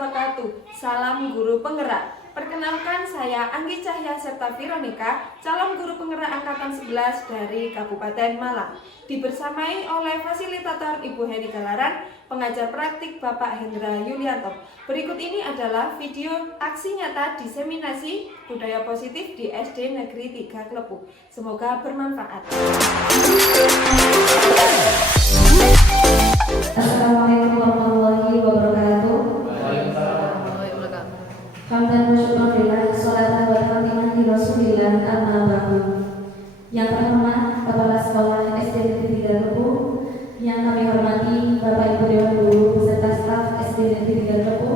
wabarakatuh. Salam guru penggerak. Perkenalkan, saya Anggi Cahya serta Veronica, calon guru penggerak angkatan 11 dari Kabupaten Malang. Dibersamai oleh fasilitator Ibu Heni Galaran, pengajar praktik Bapak Hendra Yulianto. Berikut ini adalah video aksi nyata diseminasi budaya positif di SD Negeri 3 Klepu. Semoga bermanfaat. Assalamualaikum warahmatullahi wabarakatuh. Hamdan wa syukurillah, sholatan wa tatimah Rasulillah amma ba'du. Yang terhormat Kepala Sekolah SD Negeri 3 Klepu, yang kami hormati Bapak Ibu Dewan Guru beserta staf SD Negeri 3 Klepu.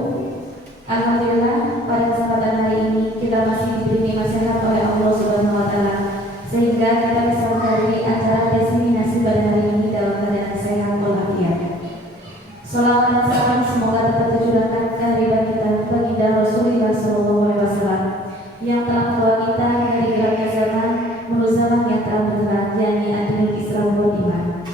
Alhamdulillah, pada kesempatan hari ini kita masih diberi nikmat sehat oleh Allah Subhanahu wa taala, sehingga kita bisa menghadiri acara diseminasi pada hari ini dalam keadaan sehat walafiat. Salawat dan salam semoga tetap tercurahkan kehadiran kita baginda Rasulullah SAW yang telah membawa kita dari gelapnya zaman menuju zaman yang terang benderang, yakni Adinul Isra wal Iman.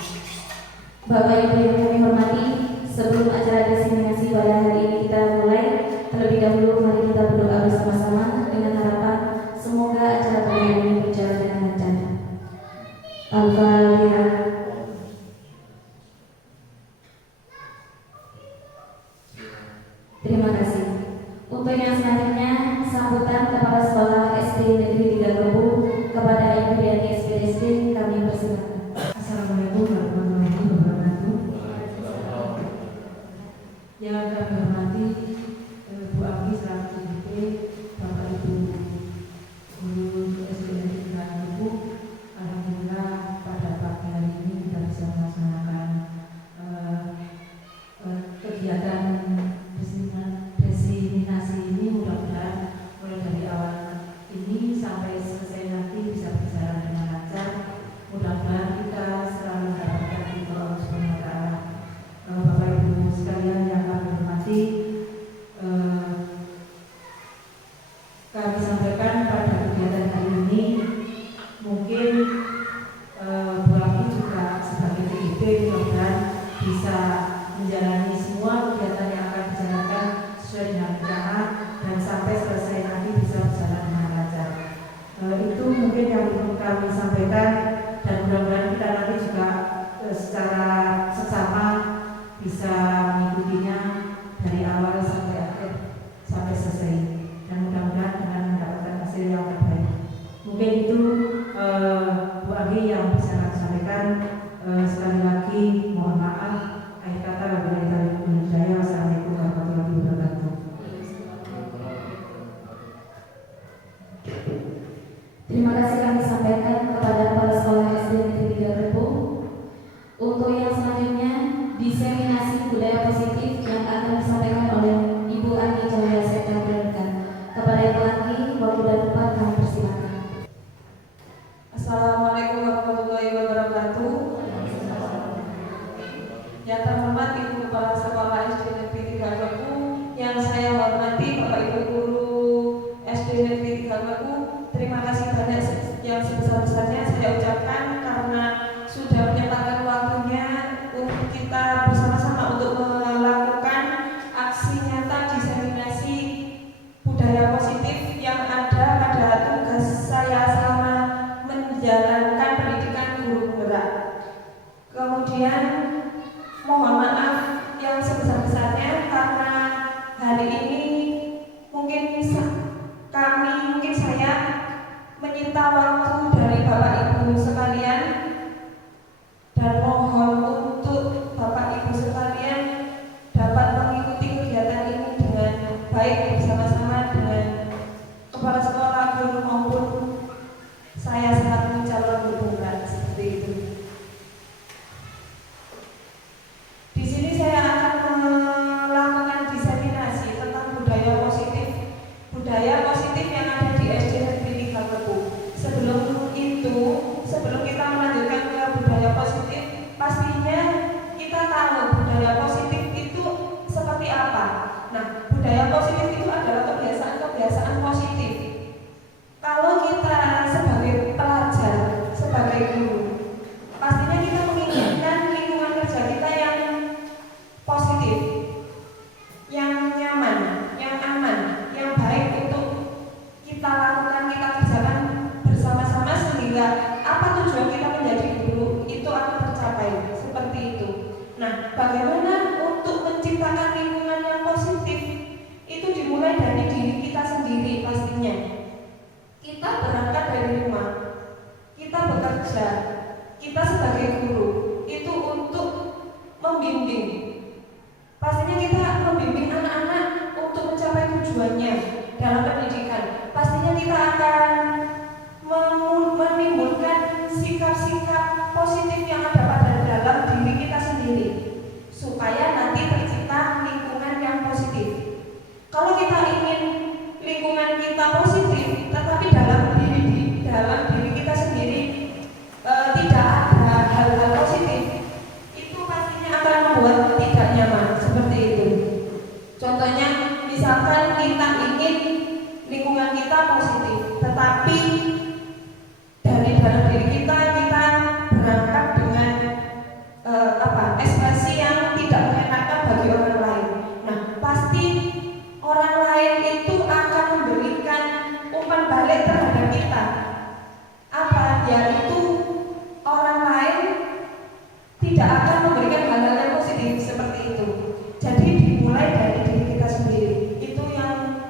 Bapak Ibu yang kami hormati, sebelum acara diseminasi pada hari ini kita mulai, terlebih dahulu mari kita berdoa bersama-sama dengan harapan semoga acara pada hari ini berjalan dengan lancar. Al-Fatihah. Terima kasih. Untuk yang selanjutnya, sambutan Kepala Sekolah SD Negeri 3 Klepu kepada Ibu Diani SPSD kami persilakan. Assalamualaikum warahmatullahi wabarakatuh. Yang kami hormati Bu Anggi selaku CDP, Bapak Ibu Guru SD Negeri 3 Klepu. Alhamdulillah pada pagi hari ini kita bisa melaksanakan kegiatan diseminasi ini. Mudah-mudahan mulai dari awal ini sampai selesai nanti bisa berjalan dengan lancar. Mudah-mudahan kita selalu mendapatkan ridho Allah Subhanahu wa taala. Bapak Ibu sekalian yang kami hormati, kami sampaikan pada kegiatan hari ini, mungkin Bu Anggi juga sebagai CDP mudah-mudahan bisa menjalani semua kegiatan yang akan dijalankan sesuai dengan rencana dan sampai selesai nanti bisa berjalan dengan lancar. Itu mungkin yang perlu kami sampaikan, dan mudah-mudahan kita nanti juga secara seksama bisa mengikutinya dari awal sampai akhir sampai selesai, dan mudah-mudahan dengan mendapatkan hasil yang terbaik. Mungkin itu Bu Anggi yang bisa kami sampaikan. Sekali lagi mohon maaf. Akhir kata wabillahi taufiq wal hidayah. Wassalamualaikum warahmatullahi wabarakatuh. Terima kasih kami sampaikan kepada Kepala Sekolah SD Negeri 3 Klepu. Untuk yang selanjutnya, diseminasi budaya positif yang akan disampaikan oleh Ibu Anggi Cahya serta Veronica. Kepada Ibu Anggi, waktu dan tempat kami persilakan. Assalamualaikum warahmatullahi wabarakatuh. Yang terhormat Ibu Kepala Sekolah SD Negeri 3 Klepu, yang saya hormati Bapak Ibu Guru SD Negeri 3 Klepu, terima kasih banyak yang sebesar-besarnya saya ucapkan karena sudah menyempatkan waktunya untuk kita bersama-sama untuk melakukan aksi nyata diseminasi budaya positif yang ada pada tugas saya selama menjalankan pendidikan guru penggerak. Kemudian mohon maaf yang sebesar-besarnya karena hari ini mungkin saya menyita waktu dari Bapak Ibu sekalian, dan mohon untuk Bapak Ibu sekalian dapat mengikuti kegiatan ini dengan baik bersama-sama dengan kepala sekolah, guru maupun saya selaku calon guru penggerak, seperti itu. Di sini saya akan melakukan diseminasi tentang budaya positif yang ada di SD Negeri 3 Klepu. Sebelum kita melanjutkan ke budaya positif, pastinya kita tahu budaya positif itu seperti apa. Nah, budaya positif itu adalah kebiasaan-kebiasaan positif. Kalau kita sebagai pelajar, sebagai guru, pastinya kita menginginkan lingkungan kerja kita yang positif, yang nyaman. bagaimana untuk menciptakan lingkungan yang positif itu dimulai dari diri kita sendiri pastinya. Kita berangkat dari rumah, kita bekerja, kita sebagai guru itu untuk membimbing. Pastinya kita membimbing anak-anak untuk mencapai tujuannya dalam pendidikan. Pastinya kita akan menimbulkan sikap-sikap positif yang ada pada dalam diri kita sendiri supaya nanti tercipta lingkungan yang positif. Kalau kita ingin lingkungan kita positif, tetapi dalam diri kita sendiri tidak ada hal-hal positif, itu pastinya akan membuat tidak nyaman seperti itu. Contohnya, misalkan kita ingin lingkungan kita positif, tetapi dari dalam diri kita berangkat dengan ekspresi yang tidak menyenangkan bagi orang lain. Nah, pasti orang lain itu akan memberikan umpan balik terhadap kita. Yaitu orang lain tidak akan memberikan hal-hal yang positif seperti itu. Jadi dimulai dari diri kita sendiri. Itu yang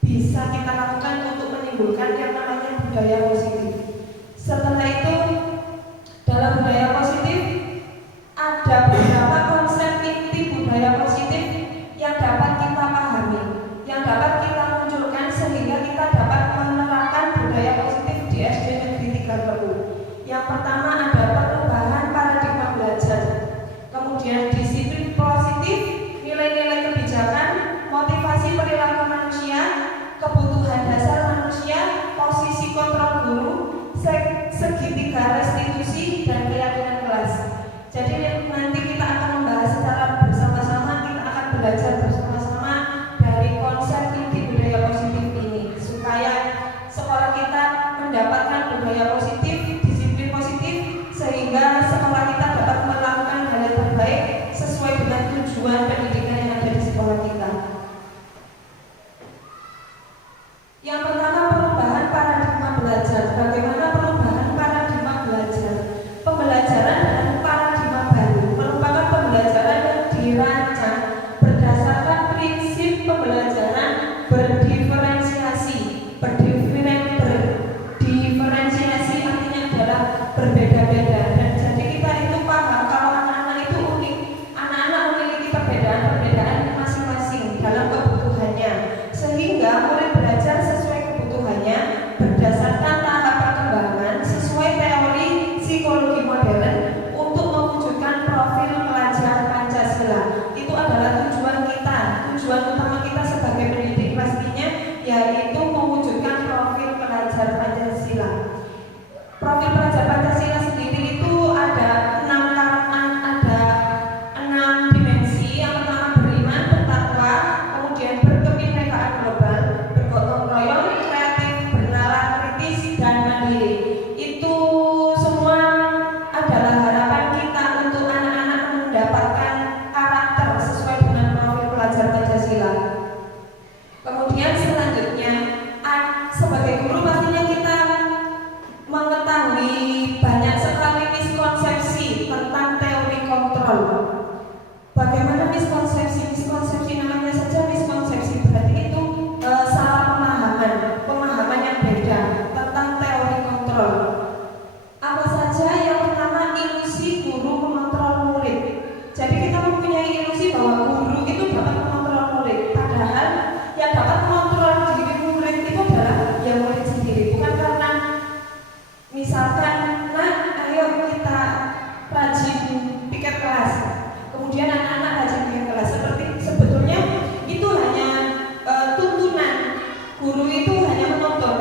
bisa kita lakukan untuk menimbulkan yang namanya budaya positif. Setelah itu, dalam budaya positif ada beberapa konsep inti budaya positif yang dapat kita pahami, yang dapat kita munculkan sehingga kita dapat menerapkan budaya positif di SD Negeri 3 Lewu. Yang pertama ada perubahan paradigma belajar, kemudian disiplin positif, nilai-nilai kebijakan, motivasi perilaku manusia, kebutuhan dasar manusia, posisi kontrol guru, segitiga restitusi, dan keyakinan kelas. Jadi nanti kita akan membahas secara bersama-sama, kita akan belajar bersama-sama dari konsep inti budaya positif ini supaya sekolah kita mendapatkan budaya positif, disiplin positif, sehingga sekolah kita dapat melakukan hal yang terbaik sesuai dengan tujuan pendidikan yang ada di sekolah kita. Yang pertama, perubahan paradigma belajar. Bagaimana perubahan paradigma belajar? Pembelajaran dengan paradigma baru merupakan pembelajaran yang dirancang berdasarkan prinsip pembelajaran berdiferensiasi. Berdiferensiasi artinya adalah berbeda-beda. Dan jadi kita itu paham kalau anak-anak itu unik. Anak-anak memiliki perbedaan masing-masing dalam kebutuhannya, sehingga murid belajar sesuai kebutuhannya berdasarkan tahap perkembangan sesuai teori psikologi modern untuk mewujudkan profil pelajar Pancasila. Itu adalah tujuan kita, tujuan utama kita sebagai pendidik pastinya, yaitu mewujudkan profil pelajar Pancasila. Profil pelajar Pancasila sendiri itu ada 6 dimensi. Yang pertama beriman, bertakwa, kemudian berkebinekaan global, bergotong royong, kreatif, bernalar, kritis, dan mandiri. Itu semua adalah harapan kita untuk anak-anak mendapatkan karakter sesuai dengan profil pelajar Pancasila. Kemudian selanjutnya, sebagai guru pastinya kita mengetahui banyak sekali miskonsepsi tentang teori kontrol. Bagaimana miskonsepsi? Miskonsepsi namanya saja miskonsepsi, berarti itu salah pemahaman yang beda tentang teori kontrol. Apa saja? Yang pertama, ilusi guru mengontrol murid. Jadi kita mempunyai ilusi bahwa guru itu dapat mengontrol murid, padahal yang dapat mengontrol diri murid itu adalah ya murid sendiri. Bukan karena misalkan, ayo kita rajin piket kelas, kemudian anak-anak rajin piket kelas. Sebetulnya itu hanya tuntunan. Guru itu hanya menuntut,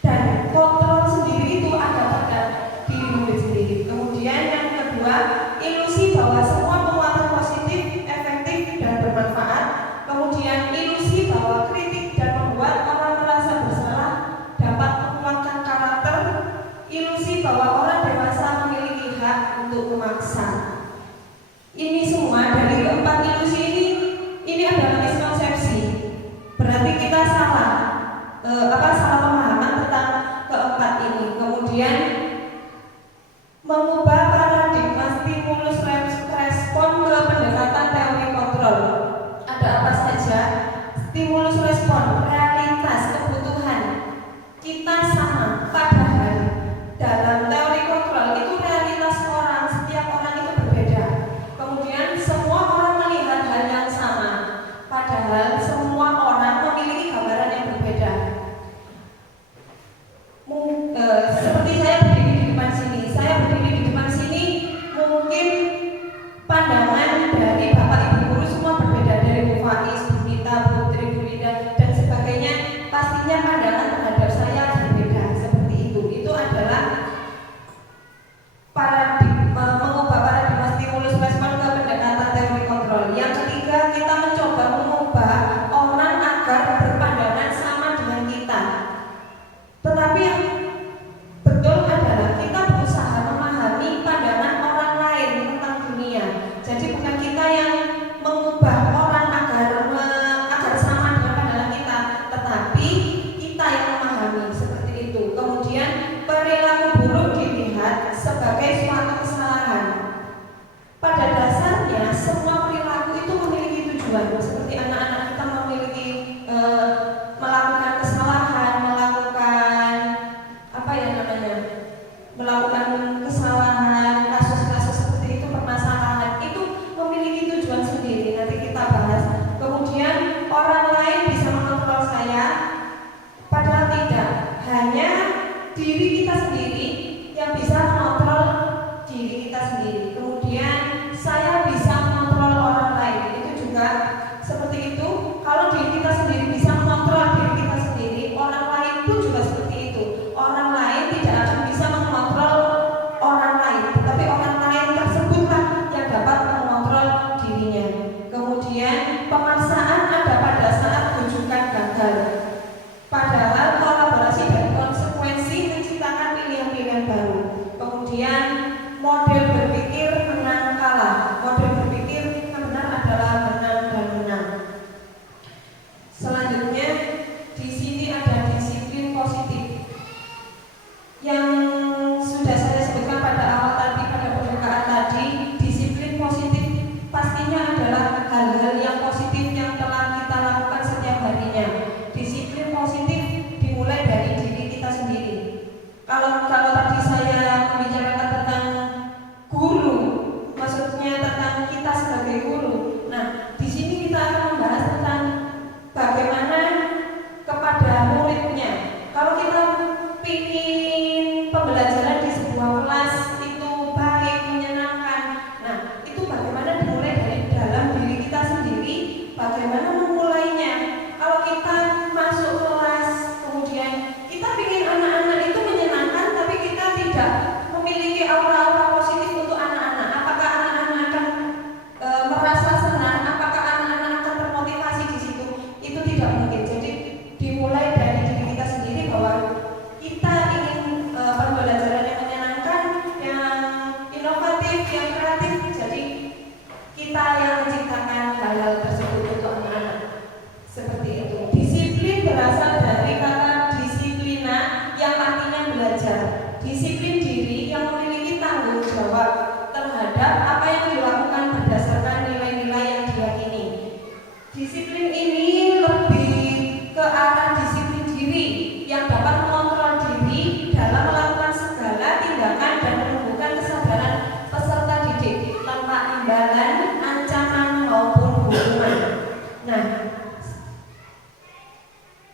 dan kontrol sendiri itu ada pada diri murid sendiri. Kemudian yang kedua, ilusi bahwa semua penguatan positif, efektif, dan bermanfaat. Kemudian ilusi bahwa kritik dan membuat orang merasa bersalah dapat menguatkan karakter. Ilusi bahwa orang dewasa memiliki hak untuk memaksa. Ini semua dari keempat ilusi ini adalah miskonsepsi. Berarti kita salah pemahaman tentang keempat ini. Kemudian mengubah paradigma stimulus stimulus respon, realitas, kebutuhan kita sama, padahal dalam teori kontrol itu realitas orang, setiap orang itu berbeda. Kemudian semua orang melihat hal yang sama, padahal semua orang memiliki gambaran yang berbeda. Seperti saya berdiri di depan sini, mungkin pandangan dari Bapak Ibu guru semua berbeda, dari Bu Faiz, Bu Nita, Bu Tri, Bu Linda, dan sebagainya. Pastinya pandangan terhadap saya berbeda. Seperti itu. Itu adalah mengubah paradigma stimulus respon ke pendekatan teori kontrol. Yang ketiga, kita mencoba mengubah orang agar berpandangan sama dengan kita. Tetapi yang betul adalah kita berusaha memahami pandangan orang lain tentang dunia. Jadi bukan kita yang mengubah orang agar sama dengan pandangan kita, tetapi kita yang memahami, seperti itu. Kemudian perilaku buruk dilihat sebagai suatu kesalahan. Pada dasarnya semua perilaku itu memiliki tujuan. Seperti anak-anak kita memiliki melakukan kesalahan, melakukan kesalahan, kasus-kasus seperti itu, permasalahan itu memiliki tujuan sendiri. Nanti kita bahas. Kemudian orang lain bisa mengontrol saya, padahal tidak. Hanya diri kita sendiri yang bisa mengontrol diri kita sendiri. Kemudian saya bisa mengontrol orang lain, itu juga seperti itu. Kalau diri kita sendiri bisa mengontrol diri kita sendiri, orang lain pun juga seperti itu. Orang lain tidak akan bisa mengontrol orang lain, tetapi orang lain tersebutlah yang dapat mengontrol dirinya. Kemudian pemaksaan ada pada saat rujukan gagal, padahal kolaborasi dan konsekuensi menciptakan pilihan-pilihan baru. Kemudian model berpikir menang kalah. Model berpikir yang benar adalah menang dan menang. Selanjutnya di sini ada disiplin positif yang sudah saya sebutkan pada awal tadi, pada pembukaan tadi. Disiplin positif pastinya adalah hal-hal yang positif yang telah kita lakukan setiap harinya. Disiplin positif dimulai dari diri kita sendiri. Kalau tadi saya membicarakan tentang guru, maksudnya tentang kita sebagai guru. Nah, di sini kita akan membahas tentang bagaimana kepada muridnya. Kalau kita ingin pembelajaran di sebuah kelas itu baik, menyenangkan, nah itu bagaimana dimulai dari dalam diri kita sendiri, bagaimana memulainya. Kalau kita masuk kelas, kemudian kita ingin anak-anak itu menyenangkan, tapi kita tidak memiliki aura-aura positif untuk anak-anak, apakah anak-anak akan merasa senang, apakah anak-anak akan termotivasi di situ? Itu tidak mungkin. Jadi dimulai dari diri kita sendiri, bahwa kita ingin pembelajaran yang menyenangkan, yang inovatif, yang kreatif. Jadi kita yang menciptakan hal-hal tersebut untuk anak-anak. Seperti itu. Disiplin berasal dari kata disiplina yang artinya belajar. Disiplin diri yang memiliki tanggung jawab terhadap apa yang dilakukan berdasarkan nilai-nilai yang diyakini. Disiplin ini lebih ke arah disiplin diri yang dapat mengontrol diri dalam melakukan segala tindakan dan menumbuhkan kesadaran peserta didik tanpa imbalan, ancaman maupun hukuman. Nah,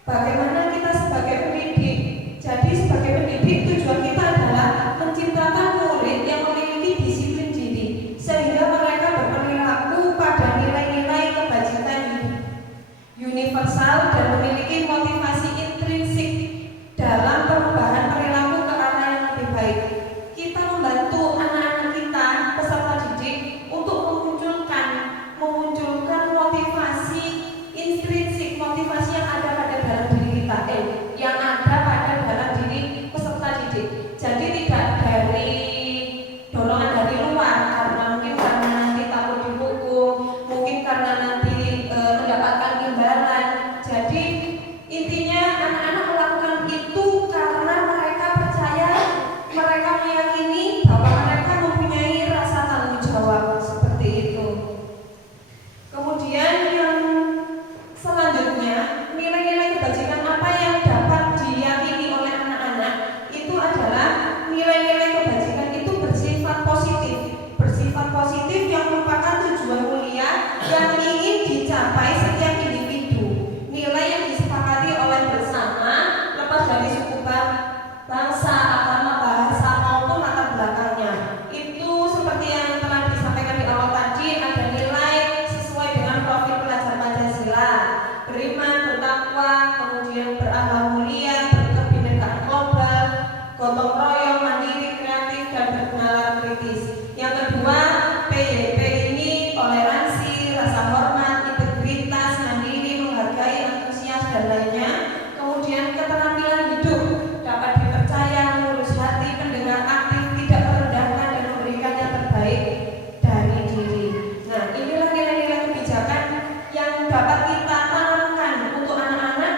bagaimana kita sebagai pendidik? Jadi sebagai pendidik tujuan kita adalah menciptakan murid yang memiliki disiplin diri, sehingga mereka berperilaku pada nilai-nilai kebajikan universal dan memiliki motivasi intrinsik dalam perubahan perilaku ke arah yang lebih baik. Kita membantu anak-anak kita, peserta didik, untuk memunculkan motivasi intrinsik, motivasi yang ada pada dalam diri kita, yang ada pada dalam diri peserta didik. Jadi tidak dari dorongan dari luar, karena nanti takut dihukum, mungkin karena nanti mendapatkan imbalan. Jadi beriman, bertakwa, kemudian berakhlak mulia, berkebinekaan global, gotong royong, mandiri, kreatif, dan berkenalan kritis. Yang kedua, PYP ini toleransi, rasa hormat, integritas, mandiri, menghargai, antusias, dan lainnya. Kemudian keterampilan hidup, dapat dipercaya, mengurus hati, pendengar aktif, tidak merendahkan, dan memberikan yang terbaik dari diri. Nah, inilah nilai-nilai kebijakan yang dapat kita tanamkan untuk anak-anak.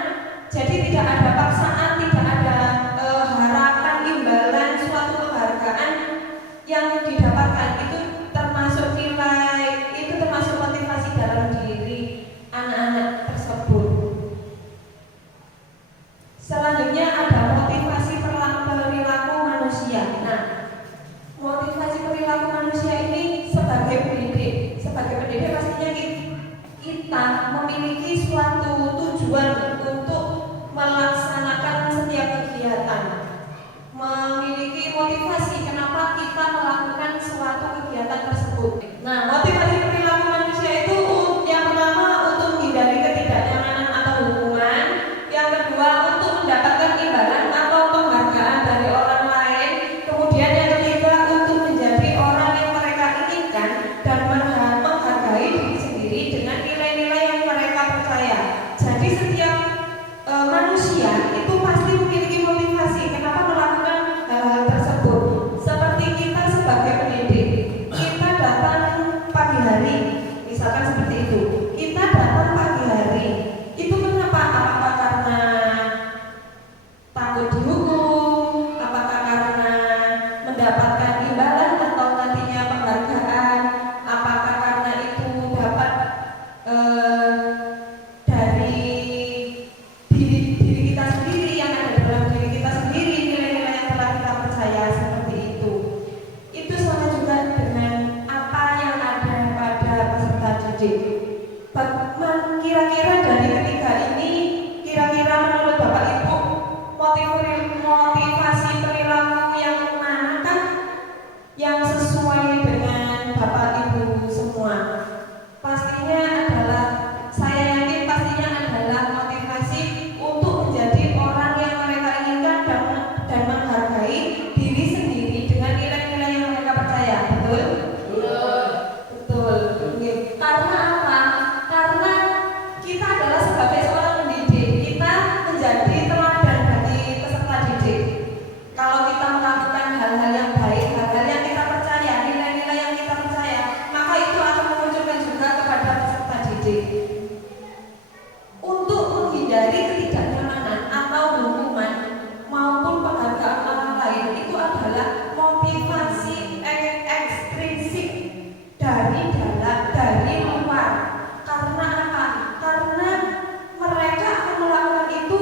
Jadi tidak ada paksaan, tidak ada harapan, imbalan, suatu penghargaan yang didapatkan. Itu termasuk nilai, itu termasuk motivasi dalam diri anak-anak tersebut. Selanjutnya ada motivasi perilaku manusia. Nah, motivasi perilaku manusia ini sebagai pendidik pastinya kita memiliki suatu tujuan untuk melaksanakan setiap kegiatan, memiliki motivasi kenapa kita melakukan suatu kegiatan tersebut. Nah, motivasi perilaku manusia itu yang pertama untuk menghindari ketidaknyamanan atau hukuman, yang kedua untuk mendapatkan imbalan atau penghargaan dari orang lain, kemudian yang ketiga untuk menjadi orang yang mereka inginkan dan menghargai diri sendiri dengan nilai-nilai yang mereka percaya. Jadi setiap manusia itu pasti memiliki motivasi kenapa melakukan hal-hal tersebut. Seperti kita sebagai pendidik, kita datang pagi hari, misalkan seperti itu. Kita datang pagi hari, itu kenapa? Apakah karena takut dihukum? Apakah karena mendapatkan imbalan atau nantinya penghargaan? Apakah karena itu dapat dari diri kita sendiri, yang ada dalam diri kita sendiri, nilai-nilai yang telah kita percaya seperti itu. Itu sama juga dengan apa yang ada pada peserta didik. Kira-kira dari ketiga ini, kira-kira menurut Bapak Ibu motivasi perilaku yang manakah yang sesuai dengan Bapak Ibu semua? Pastinya adalah, saya yakin pastinya adalah motivasi untuk menjadi orang yang mereka inginkan dan menghargai diri sendiri dengan nilai-nilai yang mereka percaya. Betul? Betul. Karena apa? Karena kita adalah sebagai seorang pendidik, kita menjadi teladan bagi peserta didik. Kalau kita melakukan hal-hal yang baik, hal-hal yang kita percaya, nilai-nilai yang kita percaya, maka itu akan memunculkan juga kepada peserta didik. Untuk menghindari ketidaknyamanan atau hukuman maupun penghargaan orang lain, itu adalah motivasi ekstrinsik dari dalam, dari luar. Karena apa? Karena mereka akan melakukan itu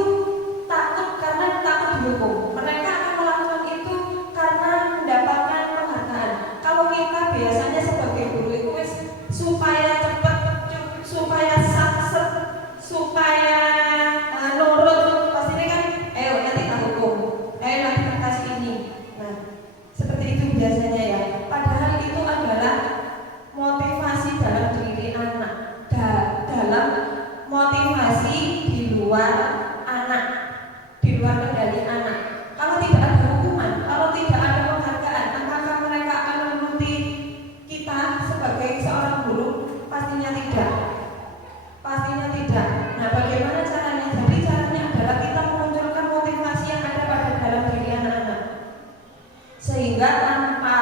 karena takut dihukum. Mereka akan melakukan itu karena mendapatkan penghargaan. Kalau kita biasanya sebagai guru itu supaya cepat, supaya sukses, supaya nurut, pastinya kan, nanti tak hukum, nanti tak kasih ini. Nah, seperti itu biasanya ya. Padahal itu adalah motivasi dalam diri anak, dalam motivasi di luar anak, di luar kendali anak. Kalau tidak ada hukuman, kalau tidak ada penghargaan, apakah mereka akan menuruti kita sebagai seorang guru? Pastinya tidak. Pastinya tidak. Nah, bagaimana caranya? Jadi caranya adalah kita memunculkan motivasi yang ada pada dalam diri anak-anak, sehingga tanpa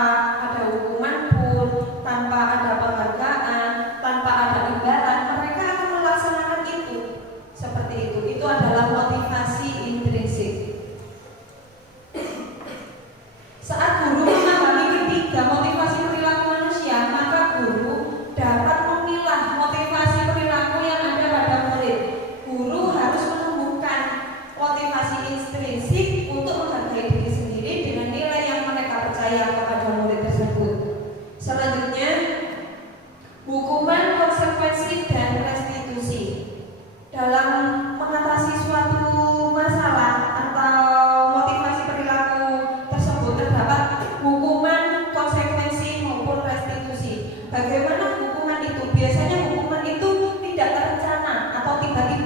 ada hukuman pun, tanpa ada penghargaan, tanpa ada imbalan, mereka akan melaksanakan itu. Seperti itu. Itu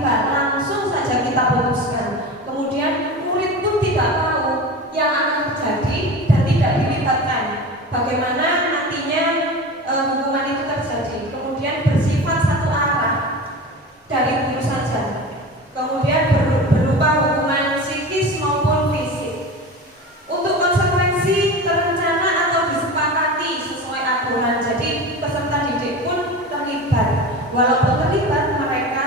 tiba-tiba langsung saja kita putuskan. Kemudian murid pun tidak tahu yang akan terjadi dan tidak dilibatkan bagaimana nantinya hukuman itu terjadi. Kemudian bersifat satu arah dari guru saja. Kemudian berupa hukuman psikis maupun fisik. Untuk konsekuensi terencana atau disepakati sesuai aturan. Jadi peserta didik pun terlibat. Walaupun terlibat, mereka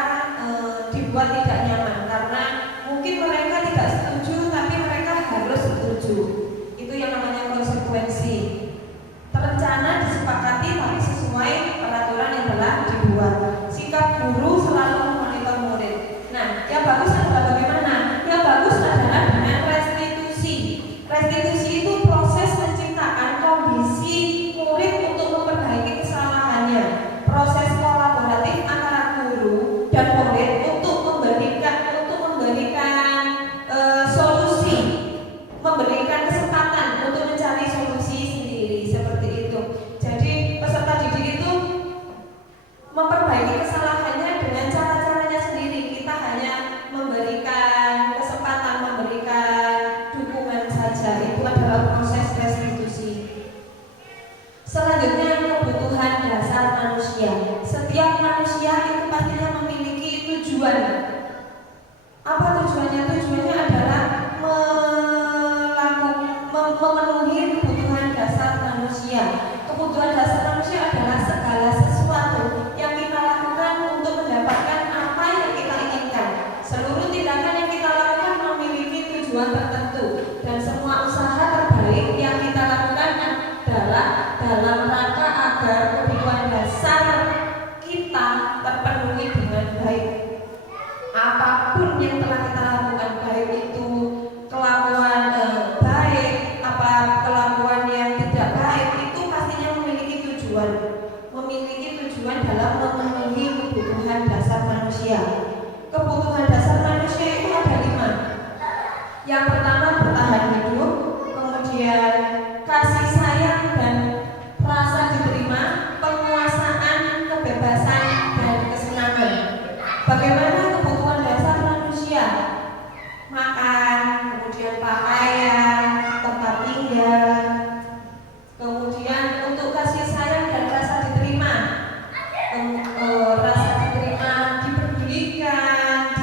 dibuat tidak nyaman karena mungkin mereka tidak setuju, tapi mereka harus setuju. Itu yang namanya konsekuensi. Terencana disepakati tapi sesuai peraturan yang telah dibuat. Sikap guru selalu memonitor murid. Nah, yang bagus adalah bagaimana? Yang bagus adalah dengan restitusi. Restitusi itu proses menciptakan kondisi murid untuk memperbaiki kesalahannya. Proses kolaboratif antara guru dan murid untuk memberikan solusi, memberikan kesempatan untuk mencari solusi sendiri seperti itu. Jadi peserta didik itu memperbaiki kesalahannya dengan cara-caranya sendiri. Kita hanya memberikan kesempatan, memberikan dukungan saja. Itu adalah proses restitusi. Selanjutnya, kebutuhan dasar manusia. Setiap manusia itu pastinya memiliki tujuan. Apa tujuannya? Tujuannya adalah memenuhi kebutuhan dasar manusia. Kebutuhan dasar manusia adalah segala sesuatu yang kita lakukan untuk mendapatkan apa yang kita inginkan. Seluruh tindakan yang kita lakukan memiliki tujuan tertentu, dan semua usaha terbaik yang kita lakukan adalah dalam rangka agar kebutuhan dasar kita terpenuhi dengan baik. Apapun yang telah kita lakukan, baik itu kelakuan baik, apa kelakuan yang tidak baik, itu pastinya memiliki tujuan dalam memenuhi kebutuhan dasar manusia. Kebutuhan dasar manusia itu ada 5. Yang pertama, bertahan hidup, kemudian kasih sayang dan rasa diterima, penguasaan, kebebasan, dan kesenangan. Bagaimana kebutuhan dasar manusia? Makan, kemudian pakaian, tempat tinggal. Kemudian untuk kasih sayang dan rasa diterima, dipedulikan,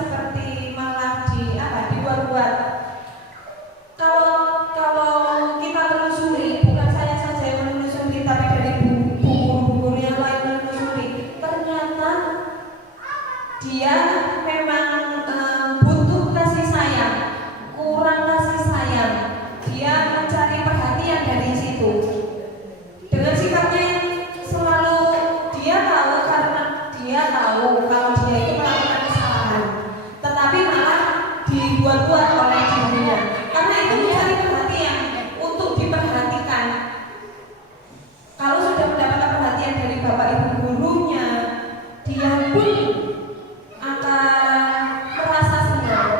seperti malah dibuat-buat. Kalau kita telusuri, bukan saya saja yang menelusuri, tapi dari buku-buku yang lain menelusuri, ternyata dia memang butuh kasih sayang, kurang kasih sayang. Dia mencari perhatian dari situ. Dengan sikapnya yang selalu dia tahu kalau dia itu melakukan kesalahan, tetapi malah dibuat-buat oleh dirinya. Karena itu mencari perhatian untuk diperhatikan. Kalau sudah mendapatkan perhatian dari bapak ibu gurunya, dia pun akan merasa senang.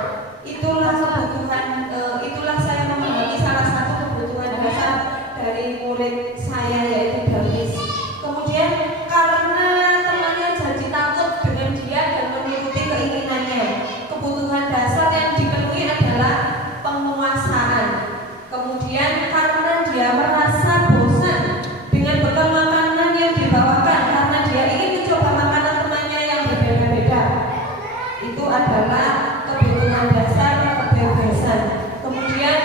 Itulah kebutuhan, itulah saya memahami salah satu kebutuhan dasar dari murid saya, yaitu Darwis. Kemudian karena temannya jadi takut dengan dia dan mengikuti keinginannya, kebutuhan dasar yang dipenuhi adalah penguasaan. Kemudian karena dia merasa bosan dengan bekal makanan yang dibawakan, karena dia ingin mencoba makanan temannya yang berbeda-beda, itu adalah kebutuhan dasar kebebasan. Kemudian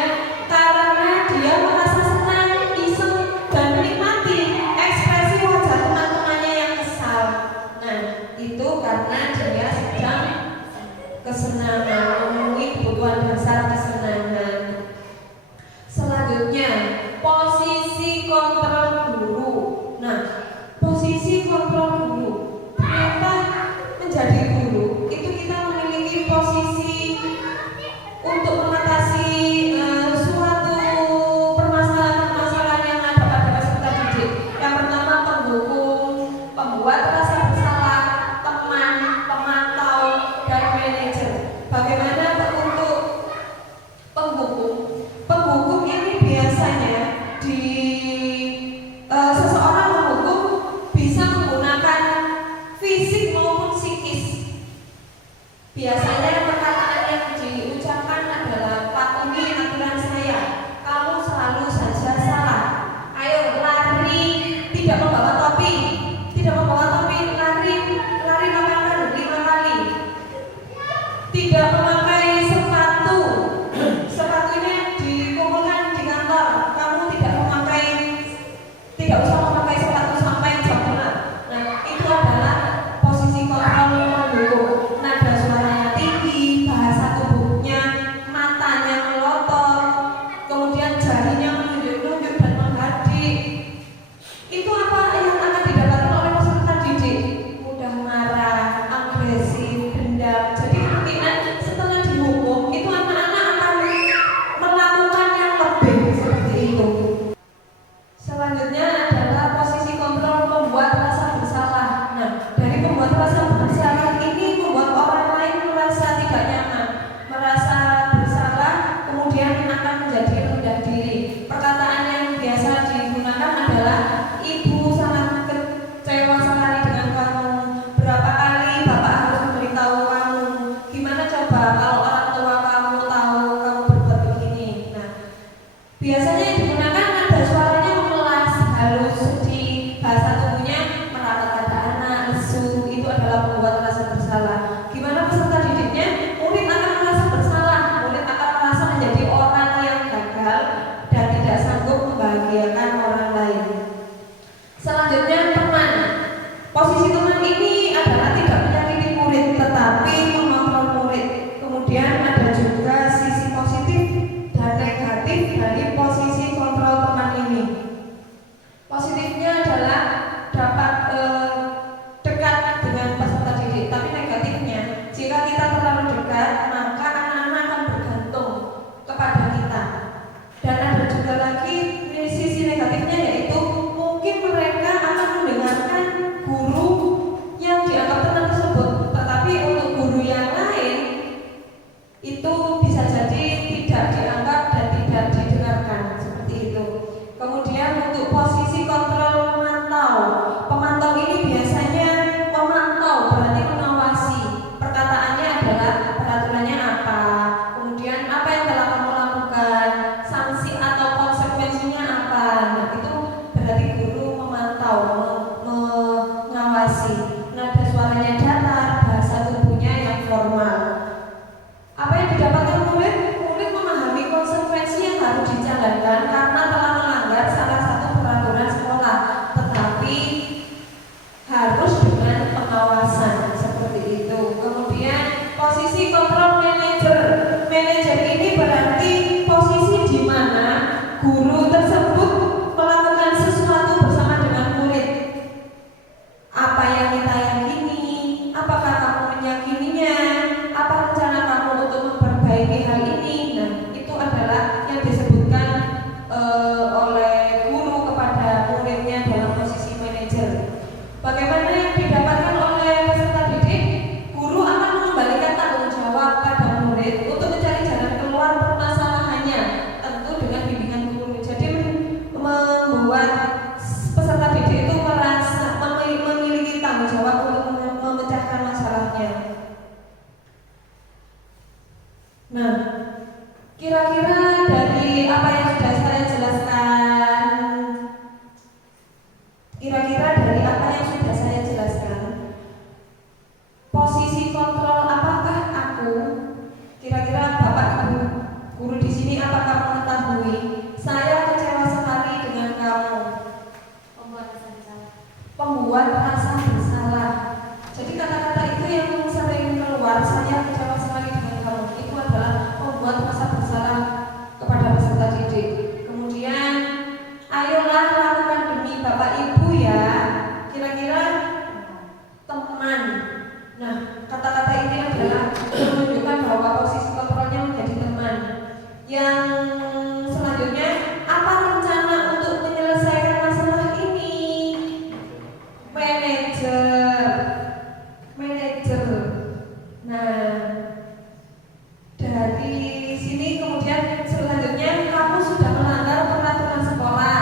karena dia merasa senang, iseng, dan menikmati ekspresi wajah teman-temannya yang kesal. Nah, itu karena dia sedang kesenangan, memenuhi kebutuhan dasar kesenangan. Selanjutnya, posisi kontrol guru. Nah, posisi kontrol guru. Ternyata menjadi guru itu kita memiliki posisi untuk mengatasi suatu permasalahan-permasalahan yang ada pada peserta didik. Yang pertama, pendukung, pembuat rasa bersalah, teman, pemantau, dan manajer. Bagaimana untuk penghukum? Penghukum ini biasanya seseorang menghukum bisa menggunakan fisik maupun psikis. Biasanya perkataan yang diucapkan adalah, patuhi aturan saya, kamu selalu saja salah. Ayo lari, tidak membawa topi, lari lapangan 5 kali. Tidak memakai sepatu, sepatunya dikumpulkan di kantor. Kamu tidak usah memakai sepatu sampai jam 6. Nah, itu adalah posisi kontrol menghukum. Nada suaranya tinggi, bahasa tubuhnya, matanya melotot, kemudian jarinya menunjuk-nunjuk dan menghadik. Itu apa yang akan didapatkan oleh peserta didik? Mudah marah, agresif, dendam. Jadi kemungkinan setelah dihukum itu anak-anak akan melakukan yang lebih seperti itu. Selanjutnya adalah posisi kontrol membuat rasa bersalah. Nah, dari membuat rasa bersalah ini membuat orang lain merasa tidak nyaman, merasa bersalah, kemudian akan menjadi rendah diri. Perkataan yang biasa digunakan adalah, ibu sangat kecewa sekali dengan kamu. Berapa kali bapak harus memberitahu kamu? Gimana coba kalau orang tua kamu tahu kamu berbuat begini? Nah, biasanya yang digunakan nada suaranya memelas, halus, sedih, bahasa tubuhnya merata-rata anak, lesu. Itu adalah membuat rasa bersalah. Gimana peserta didiknya? Murid akan merasa bersalah, murid akan merasa menjadi orang yang gagal dan tidak sanggup membahagiakan orang lain. Selanjutnya, teman. Posisi teman ini adalah tidak menyakiti murid, tetapi mengontrol murid. Kemudian memperbaiki hal ini. Nah, itu adalah yang disebutkan oleh guru kepada muridnya dalam posisi manajer. Bagaimana yang didapatkan oleh peserta didik? Guru akan mengembalikan tanggung jawab pada murid untuk mencari jalan keluar permasalahannya, tentu dengan bimbingan guru. Jadi membuat peserta didik itu merasa memiliki tanggung jawab untuk memecahkan masalahnya. Nah, kira-kira dari apa yang sudah saya jelaskan, posisi kontrol apakah aku? Kira-kira Bapak Ibu guru di sini apakah mengetahui? Saya kecewa sekali dengan kamu. Pembuat rasa bersalah. Jadi kata-kata itu yang sering keluar, saya kecewa sekali dengan kamu. Itu adalah membuat rasa bersalah kepada peserta didik. Kemudian, ayolah lakukan demi Bapak Ibu ya. Kira-kira teman. Nah, kata-kata ini adalah menunjukkan bahwa posisi kontrolnya menjadi teman. Yang selanjutnya, apa rencana untuk menyelesaikan masalah ini? Manajer. Nah, dari sini kemudian selanjutnya kamu sudah melanggar peraturan sekolah.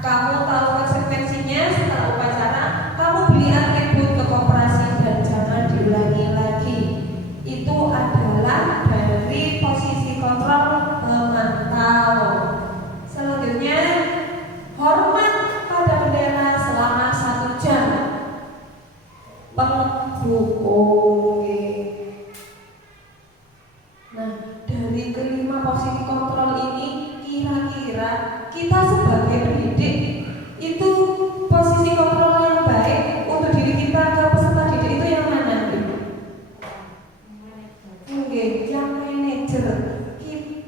Kamu tahu konsekuensinya. Setelah upacara, kamu beli atribut ke koperasi dan jangan diulangi lagi. Itu adalah dari posisi kontrol memantau. Selanjutnya, hormat pada bendera selama 1 jam. Penghubung. Nah, dari kelima posisi kontrol ini, kira-kira kita sebagai pendidik itu posisi kontrol yang baik untuk diri kita ke peserta didik itu yang mana? Yang manajer.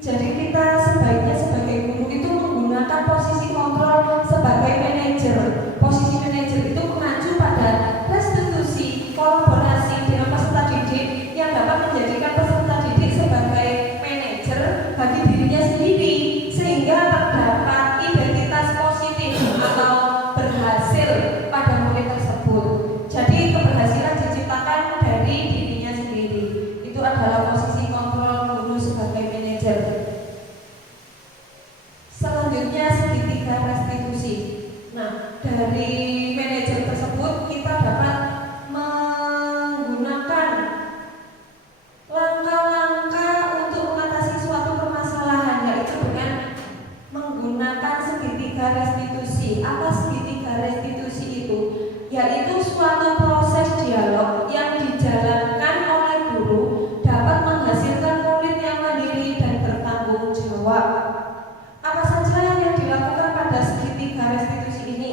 Jadi kita sebaiknya sebagai guru itu menggunakan posisi kontrol sebagai manajer. Posisi manajer itu mengacu pada restitusi, kolaborasi dengan peserta didik yang dapat menjadikan peserta didik sebagai manajer bagi dirinya sendiri, sehingga terdapat identitas positif atau berhasil pada murid tersebut. Jadi keberhasilan diciptakan dari dirinya sendiri. Itu adalah posisi kontrol guru sebagai manajer. Selanjutnya, segitiga restitusi. Nah, dari manajer tersebut kita dapat menggunakan langkah-langkah untuk mengatasi suatu permasalahan, yaitu dengan menggunakan segitiga restitusi. Apa segitiga restitusi itu? Yaitu suatu proses dialog yang dijalankan oleh guru dapat menghasilkan murid yang mandiri dan bertanggung jawab. Apa saja yang dilakukan pada segitiga restitusi ini?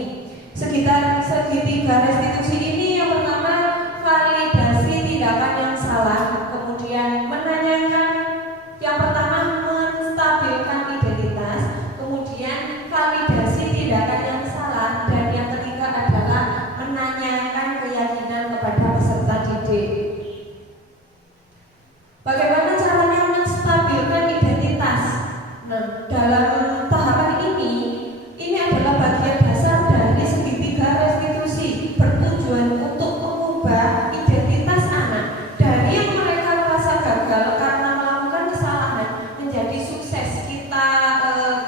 Segitiga restitusi ini yang pertama, validasi tindakan yang salah, kemudian menanyakan, yang pertama menstabilkan identitas, kemudian validasi tindakan yang salah, dan yang ketiga adalah menanyakan keyakinan kepada peserta didik. Bagaimana caranya menstabilkan identitas? Nah, dalam tahapan ini adalah bagian dasar dari segitiga restitusi, bertujuan untuk mengubah identitas anak dari yang mereka merasa gagal karena melakukan kesalahan menjadi sukses. Kita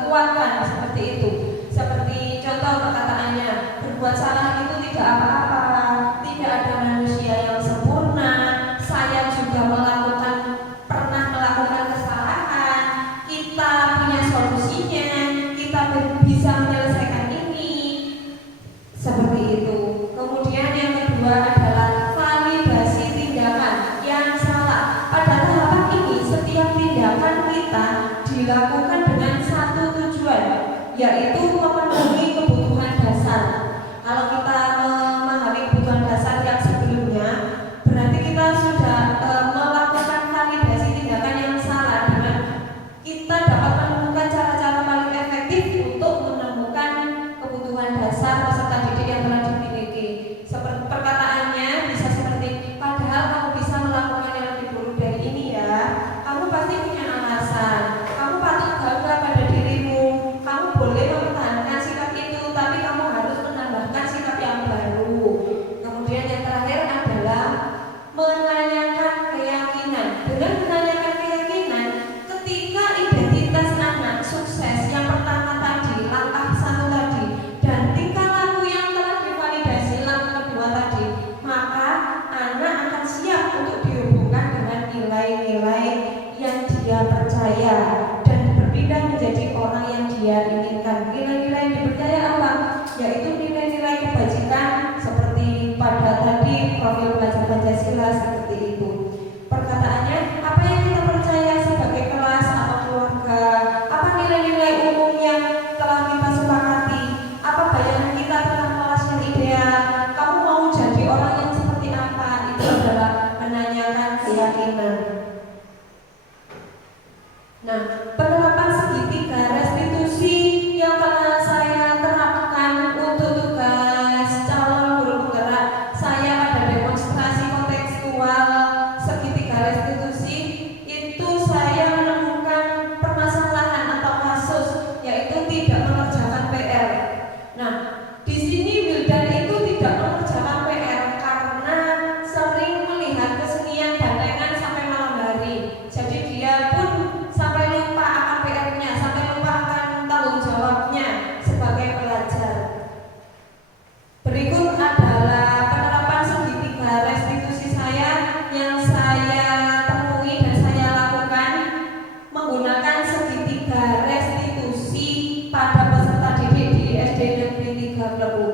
kuatkan seperti itu. Seperti contoh perkataannya, berbuat salah itu tidak apa-apa, tidak ada manusia yang sempurna, saya juga pernah melakukan kesalahan, kita punya solusinya, kita bisa menyelesaikan ini. Seperti itu. Kemudian yang kedua adalah validasi tindakan yang salah. Pada tahapan ini, setiap tindakan kita dilakukan dengan satu tujuan, yaitu memenuhi kebutuhan dasar. Kalau kita memahami kebutuhan dasar yang sebelumnya, berarti kita sudah melakukan validasi tindakan yang salah dengan kita dapat menemukan cara-cara paling efektif untuk menemukan kebutuhan dasar peserta didik yang telah dimiliki. Seperti perkataannya bisa seperti, padahal kamu bisa melakukan yang lebih buruk dari ini ya. Kamu pasti punya Nah, penerapan segitiga restitusi yang telah saya terapkan untuk tugas calon guru penggerak saya pada demonstrasi kontekstual segitiga restitusi itu saya menemukan permasalahan atau kasus yaitu tidak mengerjakan PR. Nah, di sini Wildan itu tidak mengerjakan PR karena sering melihat kesenian gantengan sampai malam hari. Jadi dia pun sampai lupa akan PR-nya, sampai lupa akan tanggung jawabnya sebagai pelajar. Berikut adalah penerapan segitiga restitusi saya yang saya temui dan saya lakukan menggunakan segitiga restitusi pada peserta didik di SD Negeri 3 Klepu.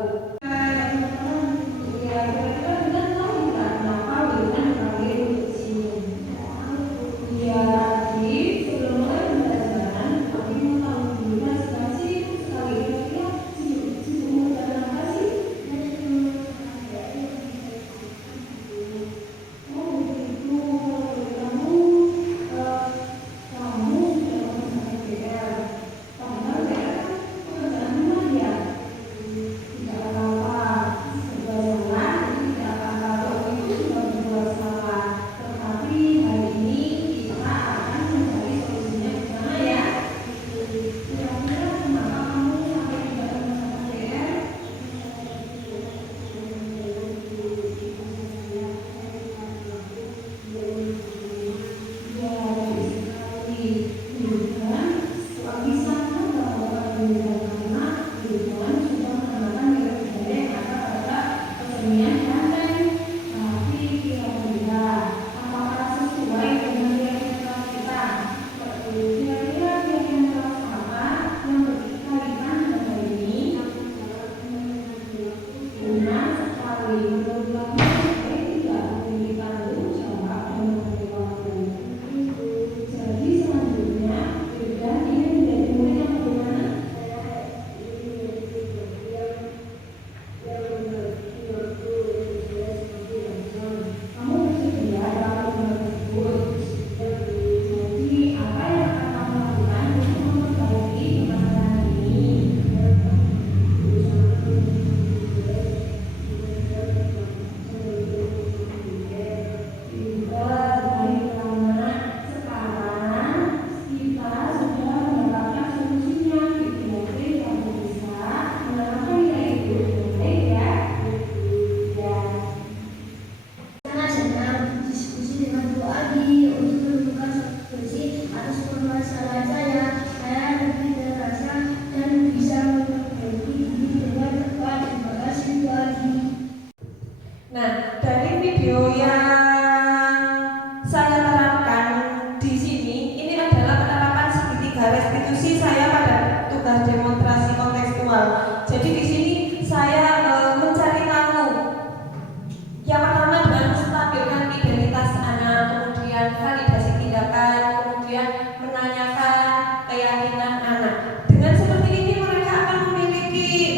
Nah, dari video yang saya terangkan di sini, ini adalah penerapan segitiga restitusi saya pada tugas demonstrasi kontekstual. Jadi di sini saya mencari tahu yang pertama dengan menstabilkan identitas anak, kemudian validasi tindakan, kemudian menanyakan keyakinan anak. Dengan seperti ini mereka akan memiliki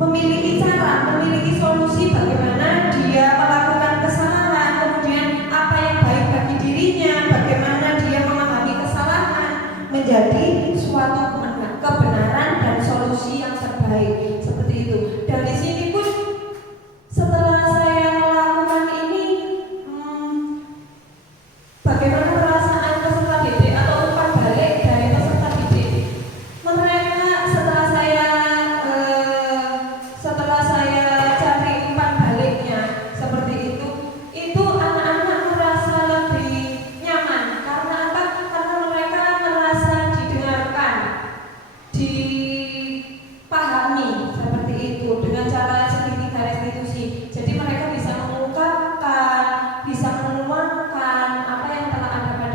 memiliki cara, memiliki solusi bagaimana dia melakukan kesalahan, kemudian apa yang baik bagi dirinya, bagaimana dia memahami kesalahan menjadi suatu kebenaran dan solusi yang terbaik, seperti itu. Dan di sini pun setelah saya melakukan ini, bagaimana perasaan peserta didik atau umpan balik dari peserta didik. Mereka setelah saya cari umpan baliknya seperti itu anak-anak merasa lebih nyaman. Karena apa? Karena mereka merasa didengarkan, dipahami seperti itu dengan cara segitiga restitusi. Jadi mereka bisa mengungkapkan, bisa menuangkan apa yang telah ada pada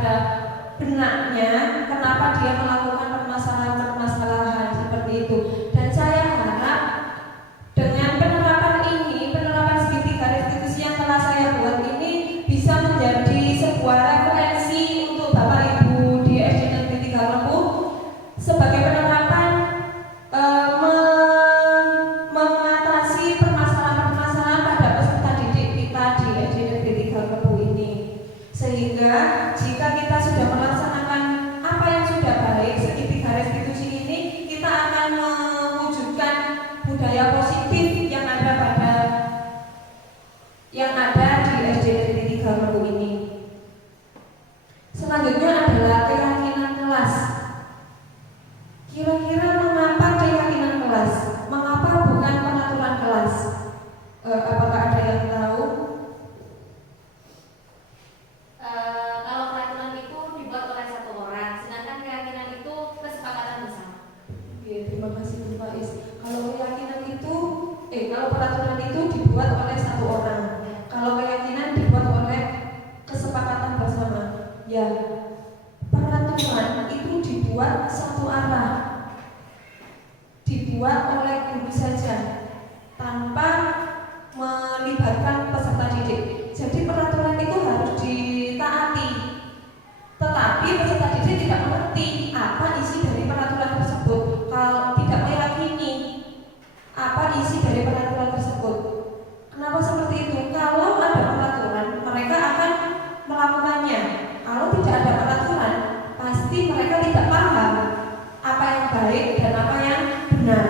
Sehingga jika kita sudah melaksanakan apa yang sudah baik, segitiga restitusi ini, kita akan mewujudkan budaya positif yang ada di SD Negeri 3 Meru ini. Selanjutnya adalah keyakinan kelas. Kira-kira mengapa keyakinan kelas? Mengapa bukan pengaturan kelas? Apakah ada yang tahu? Kalau peraturan itu dibuat oleh satu orang, sedangkan keyakinan itu kesepakatan bersama. Oke, terima kasih Bu Faiz. Kalau peraturan itu dibuat oleh satu orang, kalau keyakinan dibuat oleh kesepakatan bersama. Ya, peraturan itu dibuat satu arah, dibuat oleh guru saja tanpa melibatkan peserta didik. Jadi peraturan itu harus ditaati, tetapi peserta didik tidak mengerti apa isi dari peraturan tersebut. Kalau tidak meyakini apa isi dari peraturan tersebut. Kenapa seperti itu? Kalau ada peraturan, mereka akan melakukannya. Kalau tidak ada peraturan, pasti mereka tidak paham apa yang baik dan apa yang benar.